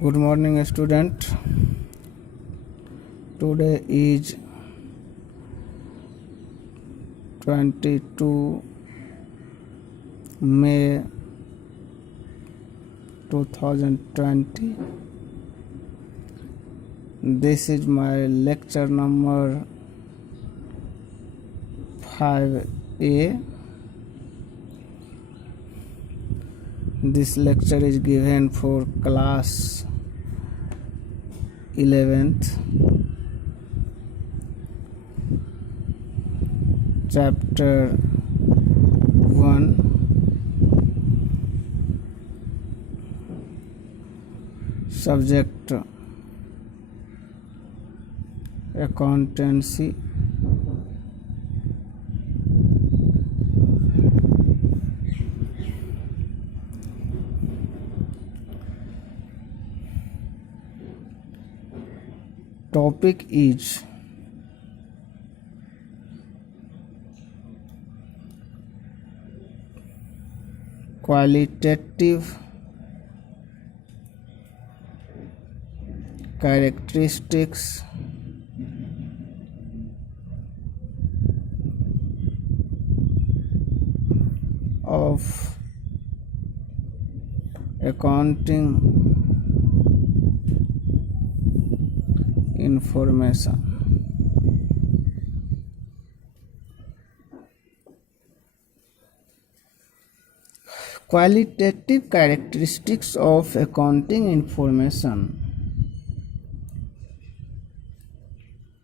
Good morning, student. Today is 22 May 2020. This is my lecture number 5A. This lecture is given for class 11th, chapter 1, subject Accountancy. Topic is qualitative characteristics of accounting information. Qualitative characteristics of accounting information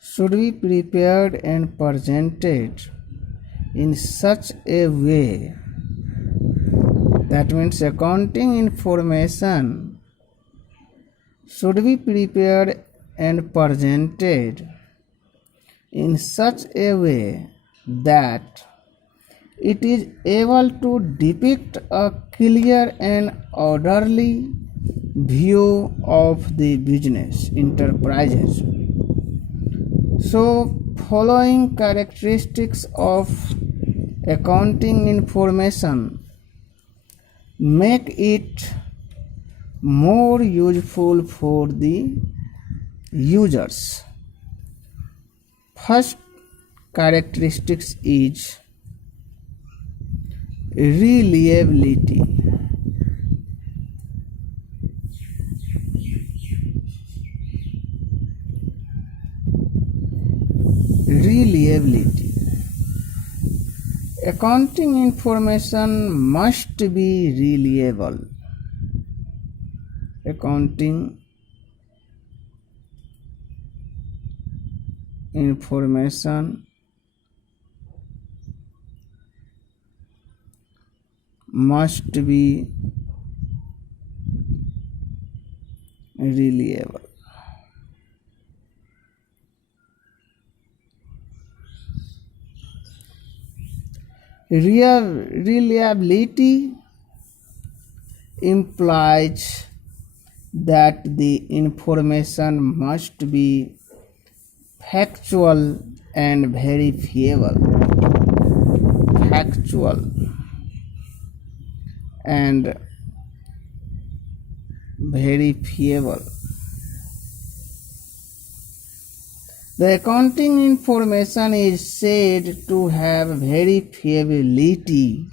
should be prepared and presented in such a way, that means accounting information should be prepared and presented in such a way that it is able to depict a clear and orderly view of the business enterprises. So, following characteristics of accounting information make it more useful for the users. First characteristics is reliability. Reliability. Accounting information must be reliable. Accounting information must be reliable. Reliability implies that the information must be factual and verifiable. Factual and verifiable. The accounting information is said to have verifiability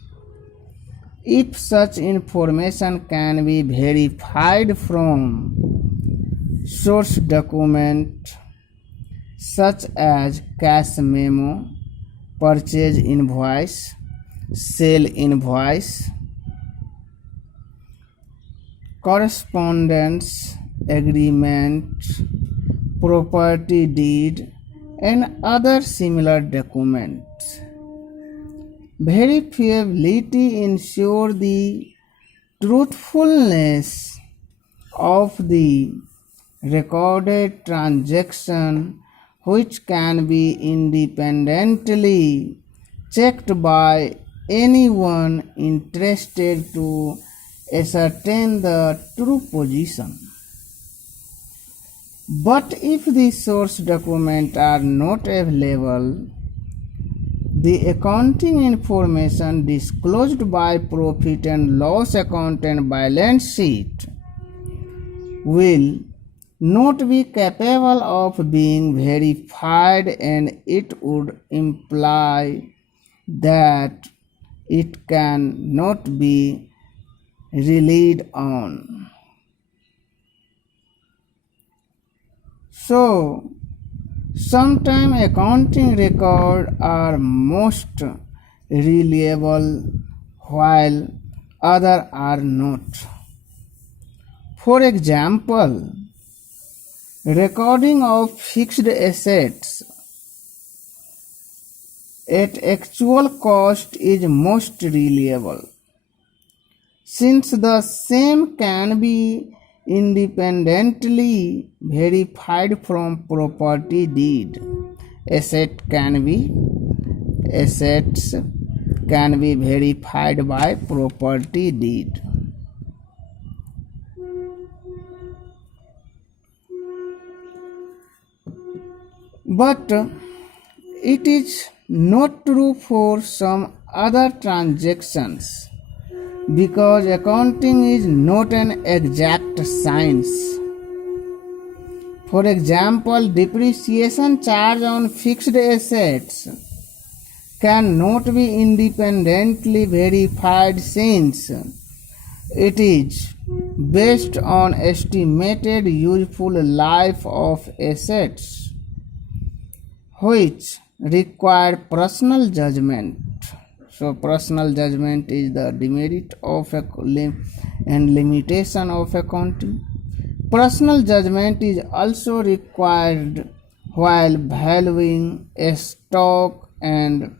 if such information can be verified from source document such as cash memo, purchase invoice, sale invoice, correspondence agreement, property deed, and other similar documents. Verifiability ensures the truthfulness of the recorded transaction, which can be independently checked by anyone interested to ascertain the true position. But if the source documents are not available, the accounting information disclosed by profit and loss account and balance sheet will not be capable of being verified, and it would imply that it can not be relied on. So, sometimes accounting records are most reliable while others are not. For example, recording of fixed assets at actual cost is most reliable, since the same can be independently verified from property deed. Assets can be verified by property deed. But it is not true for some other transactions, because accounting is not an exact science. For example, depreciation charge on fixed assets cannot be independently verified, since it is based on estimated useful life of assets, which require personal judgment. So, personal judgment is the demerit of and limitation of accounting. Personal judgment is also required while valuing a stock and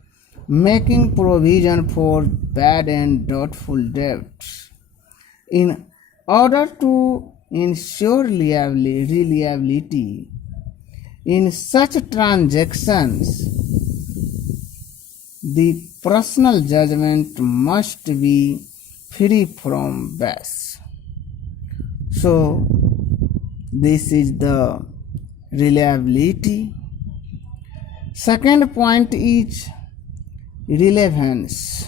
making provision for bad and doubtful debts. In order to ensure reliability in such transactions, the personal judgment must be free from bias. So, this is the reliability. Second point is relevance.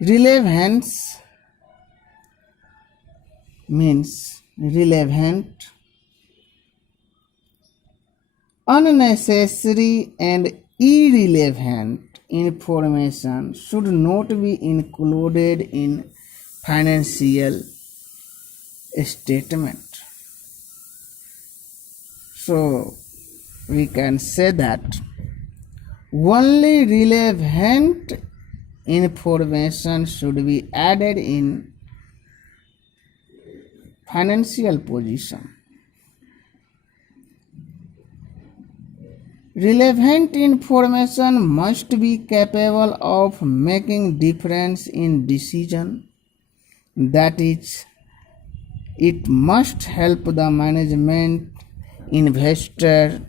Relevance means relevant, unnecessary and irrelevant information should not be included in financial statement. So we can say that only relevant information should be added in financial position. Relevant information must be capable of making difference in decision. That is, it must help the management, investor,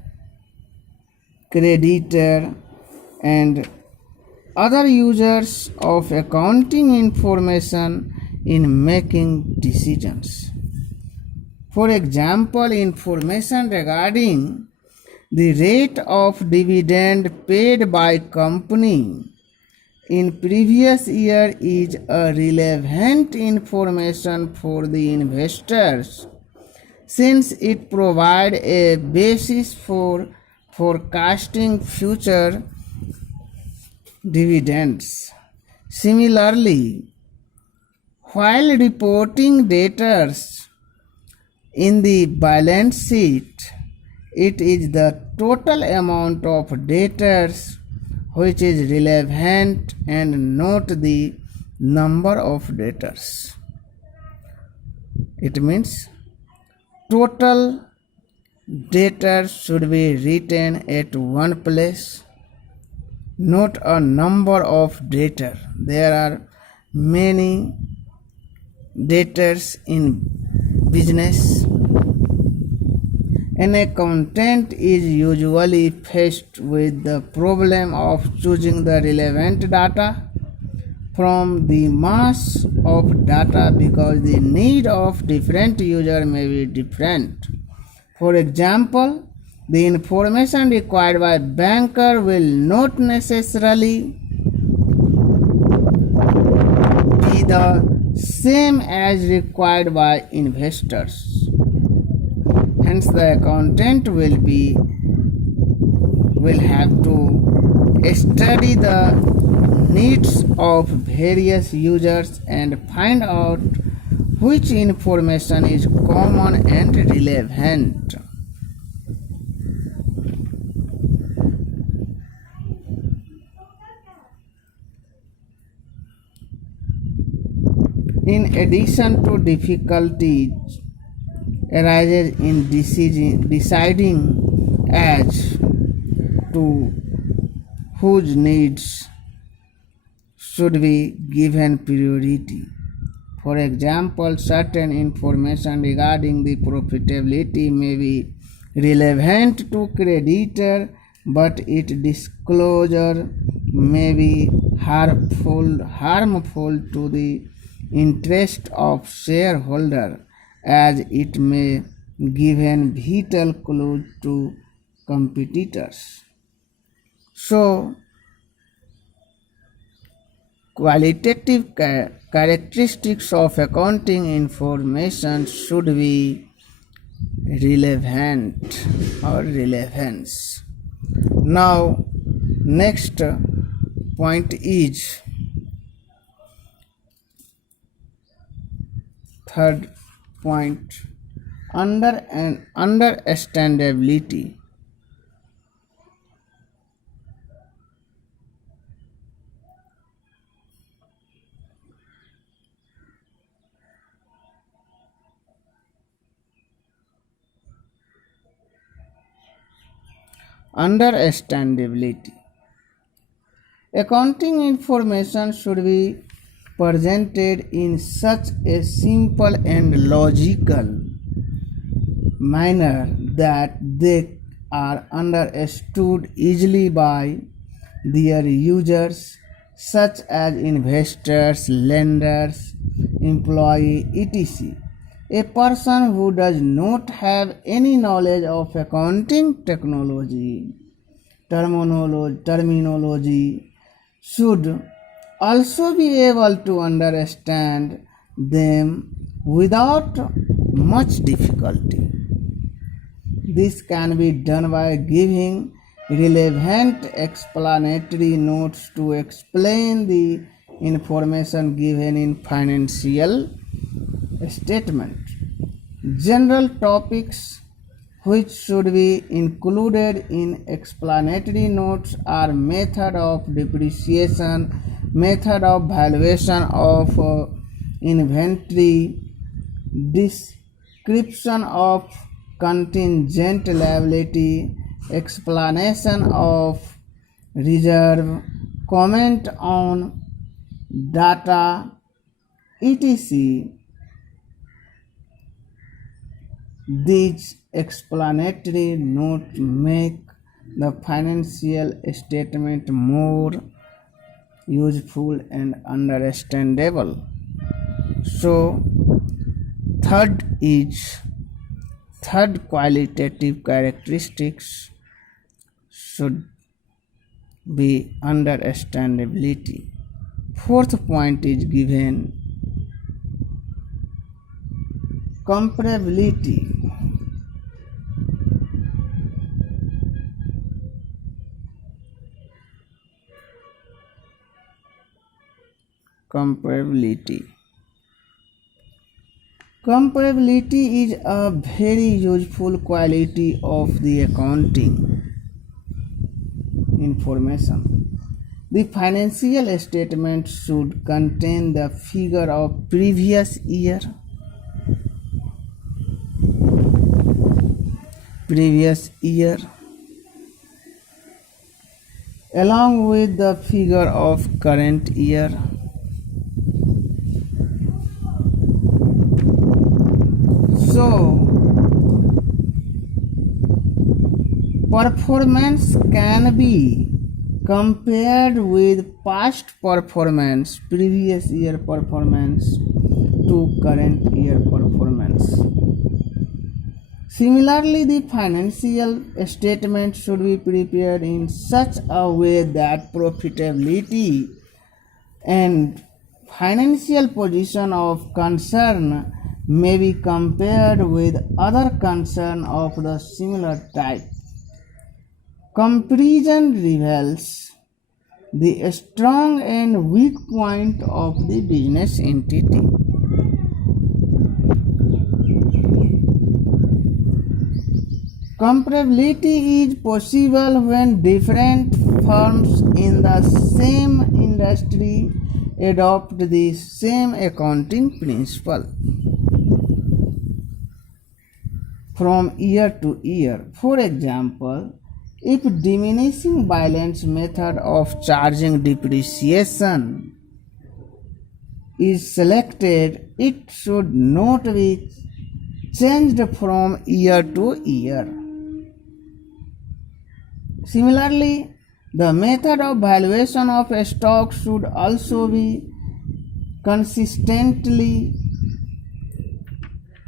creditor, and other users of accounting information in making decisions. For example, information regarding the rate of dividend paid by company in previous year is a relevant information for the investors, since it provides a basis for forecasting future dividends. Similarly, while reporting debtors in the balance sheet, it is the total amount of debtors which is relevant and not the number of debtors. It means total debtors should be written at one place, not a number of debtors. There are many debtors in business. An accountant is usually faced with the problem of choosing the relevant data from the mass of data, because the need of different users may be different. For example, the information required by banker will not necessarily the same as required by investors. Hence, the accountant will have to study the needs of various users and find out which information is common and relevant. In addition to difficulties arises in deciding as to whose needs should be given priority. For example, certain information regarding the profitability may be relevant to creditor, but its disclosure may be harmful to the interest of shareholder, as it may give an vital clue to competitors. So, qualitative characteristics of accounting information should be relevant or relevance. Now, next point is third point, understandability. Understandability. Accounting information should be presented in such a simple and logical manner that they are understood easily by their users, such as investors, lenders, employees, etc. A person who does not have any knowledge of accounting terminology should also be able to understand them without much difficulty. This can be done by giving relevant explanatory notes to explain the information given in financial statement. General topics which should be included in explanatory notes are method of depreciation, method of valuation of inventory, description of contingent liability, explanation of reserve, comment on data, etc. These explanatory notes make the financial statement more useful and understandable. So, third qualitative characteristics should be understandability. Fourth point is given comparability. Comparability is a very useful quality of the accounting information. The financial statement should contain the figure of previous year, along with the figure of current year. So, performance can be compared with past performance, previous year performance to current year performance. Similarly, the financial statement should be prepared in such a way that profitability and financial position of concern may be compared with other concern of the similar type. Comparison reveals the strong and weak point of the business entity. Comparability is possible when different firms in the same industry adopt the same accounting principle from year to year. For example, if diminishing balance method of charging depreciation is selected, it should not be changed from year to year. Similarly, the method of valuation of a stock should also be consistently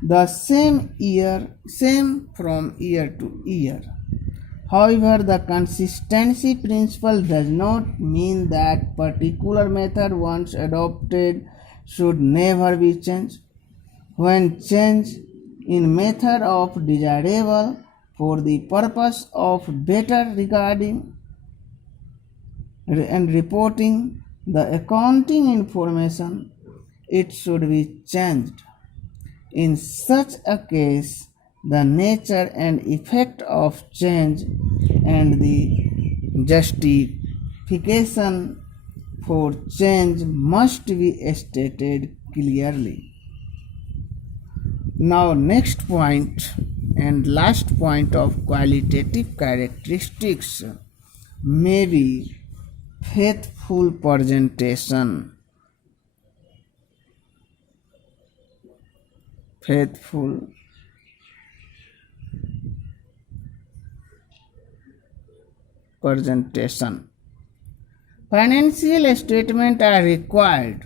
the same from year to year. However, the consistency principle does not mean that particular method once adopted should never be changed. When change in method of desirable for the purpose of better regarding and reporting the accounting information, it should be changed. In such a case, the nature and effect of change and the justification for change must be stated clearly. Now, next point and last point of qualitative characteristics may be faithful presentation. Faithful presentation. Financial statements are required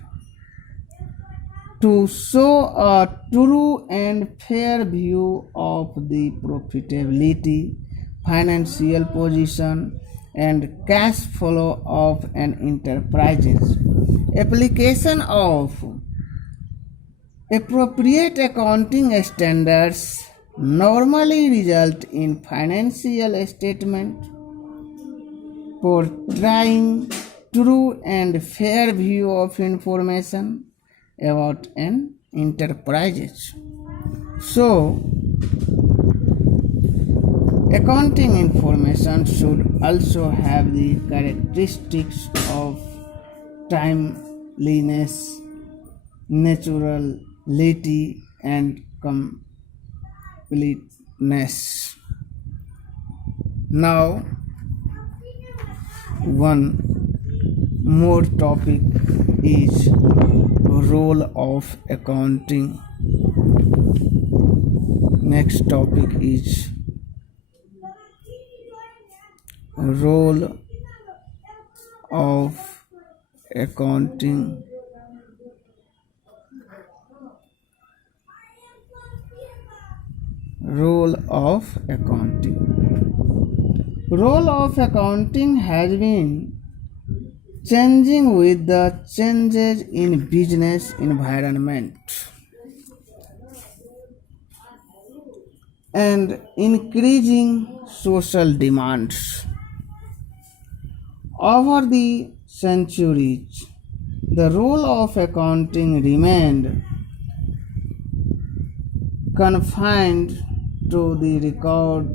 to show a true and fair view of the profitability, financial position, and cash flow of an enterprise. Application of appropriate accounting standards normally result in financial statement portraying true and fair view of information about an enterprise. So, accounting information should also have the characteristics of timeliness, naturality, and completeness. Now, one more topic is role of accounting. Next topic is role of accounting. Role of accounting. Role of accounting has been changing with the changes in business environment and increasing social demands. Over the centuries, the role of accounting remained confined to the record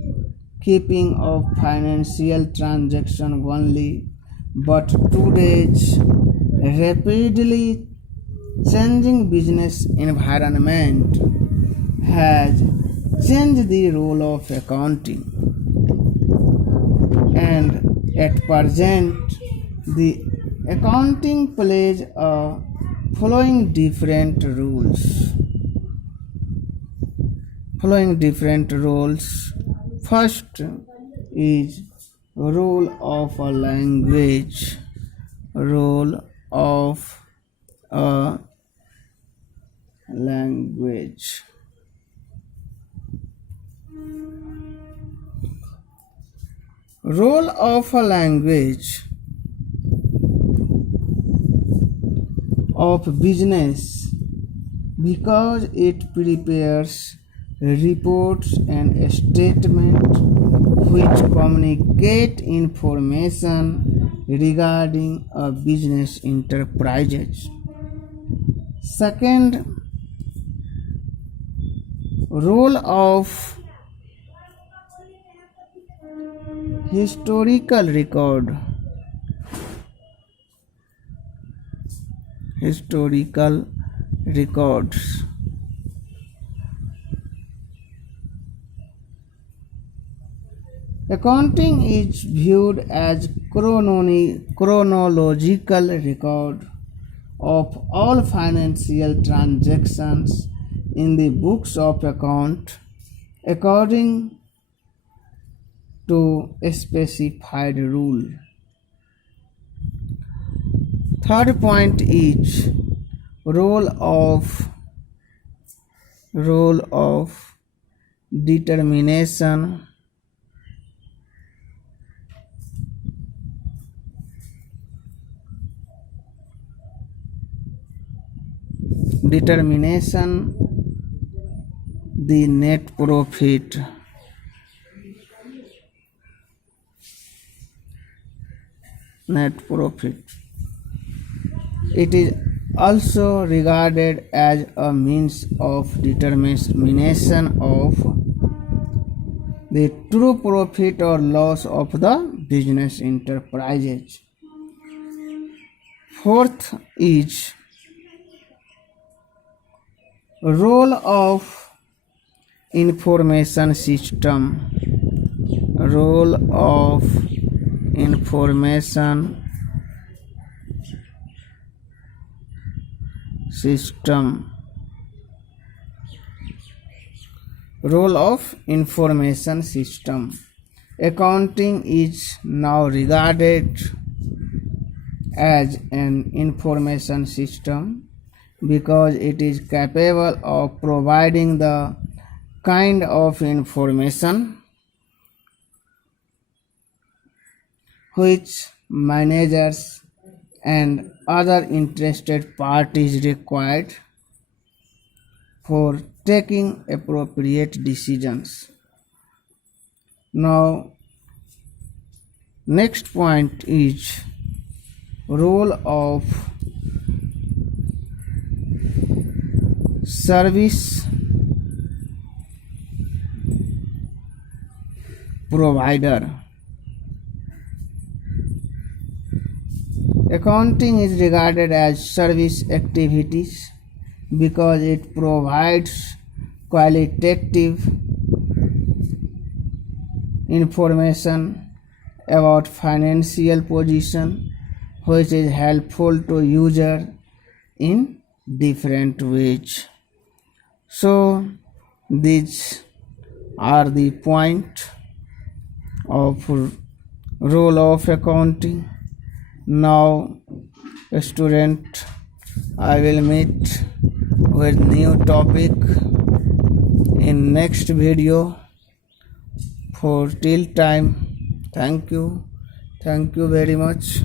keeping of financial transactions only, but today's rapidly changing business environment has changed the role of accounting, and at present the accounting plays a following different roles. First is role of a language. Role of a language. Role of a language of business because it prepares reports and statements which communicate information regarding a business enterprises. Second, role of historical record. Historical records. Accounting is viewed as chronological record of all financial transactions in the books of account according to a specified rule. Third point is role of determination. The net profit. It is also regarded as a means of determination of the true profit or loss of the business enterprises. Fourth is role of information system. Role of information system. Role of information system. Accounting is now regarded as an information system because it is capable of providing the kind of information which managers and other interested parties required for taking appropriate decisions. Now, next point is role of service provider. Accounting is regarded as service activities because it provides qualitative information about financial position which is helpful to user in different ways. So these are the point of role of accounting. Now student, I will meet with new topic in next video. For till time, thank you very much.